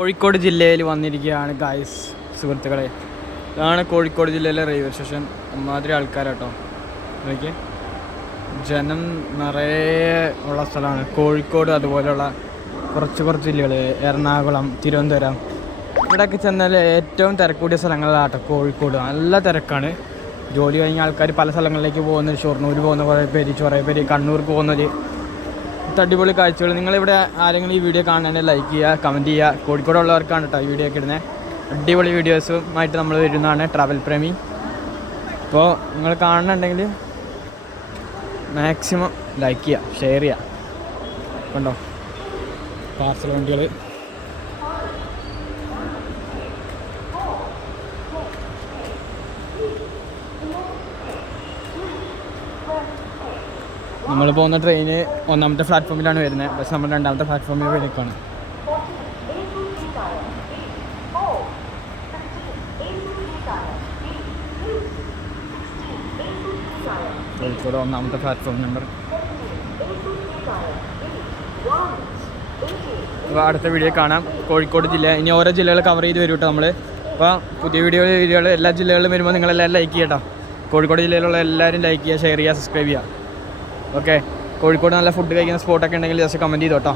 കോഴിക്കോട് ജില്ലയിൽ വന്നിരിക്കുകയാണ് ഗായ്സ് സുഹൃത്തുക്കളെ. ഇതാണ് കോഴിക്കോട് ജില്ലയിലെ റെയിൽവേ സ്റ്റേഷൻ. അമ്മാതിരി ആൾക്കാരാട്ടോ. നോക്കിയേ, ജനം നിറയെ ഉള്ള സ്ഥലമാണ് കോഴിക്കോട്. അതുപോലെയുള്ള കുറച്ച് ജില്ലകൾ, എറണാകുളം, തിരുവനന്തപുരം, ഇവിടെയൊക്കെ ചെന്നാൽ ഏറ്റവും തിരക്കൂടിയ സ്ഥലങ്ങളിലാട്ടോ കോഴിക്കോട്. നല്ല തിരക്കാണ്. ജോലി കഴിഞ്ഞ ആൾക്കാർ പല സ്ഥലങ്ങളിലേക്ക് പോകുന്നത്, ഷൊർണൂർ പോകുന്ന കുറേ പേര് കണ്ണൂർക്ക് പോകുന്നത്. അടിപൊളി കാഴ്ചകൾ. നിങ്ങളിവിടെ ആരെങ്കിലും ഈ വീഡിയോ കാണാൻ ലൈക്ക് ചെയ്യുക, കമൻറ്റ് ചെയ്യുക. കോഴിക്കോടുള്ളവർക്കാണ് കേട്ടോ ഈ വീഡിയോ ഒക്കെ ഇടുന്നത്. അടിപൊളി വീഡിയോസുമായിട്ട് നമ്മൾ വരുന്നതാണ് ട്രാവൽ പ്രേമി. അപ്പോൾ നിങ്ങൾ കാണുന്നുണ്ടെങ്കിൽ മാക്സിമം ലൈക്ക് ചെയ്യുക, ഷെയർ ചെയ്യുക. കണ്ടോ പാർസൽ വണ്ടികൾ. നമ്മൾ പോകുന്ന ട്രെയിന് 1ാമത്തെ പ്ലാറ്റ്ഫോമിലാണ് വരുന്നത്. പക്ഷെ നമ്മൾ 2ാമത്തെ പ്ലാറ്റ്ഫോമിൽ വരികയാണ്. കോഴിക്കോട് 1ാമത്തെ പ്ലാറ്റ്ഫോം നമ്പർ. അപ്പോൾ അടുത്ത വീഡിയോ കാണാം. കോഴിക്കോട് ജില്ല ഇനി ഓരോ ജില്ലകൾ കവർ ചെയ്ത് വരും കേട്ടോ നമ്മൾ. അപ്പോൾ പുതിയ വീഡിയോകൾ എല്ലാ ജില്ലകളിലും വരുമ്പോൾ നിങ്ങളെല്ലാവരും ലൈക്ക് ചെയ്യട്ടോ. കോഴിക്കോട് ജില്ലയിലുള്ള എല്ലാവരും ലൈക്ക് ചെയ്യുക, ഷെയർ ചെയ്യുക, സബ്സ്ക്രൈബ് ചെയ്യുക. ഓക്കെ. കോഴിക്കോട് നല്ല ഫുഡ് കഴിക്കുന്ന സ്പോട്ടൊക്കെ ഉണ്ടെങ്കിൽ ജസ്റ്റ് കമൻറ്റ് ചെയ്തോട്ടോ.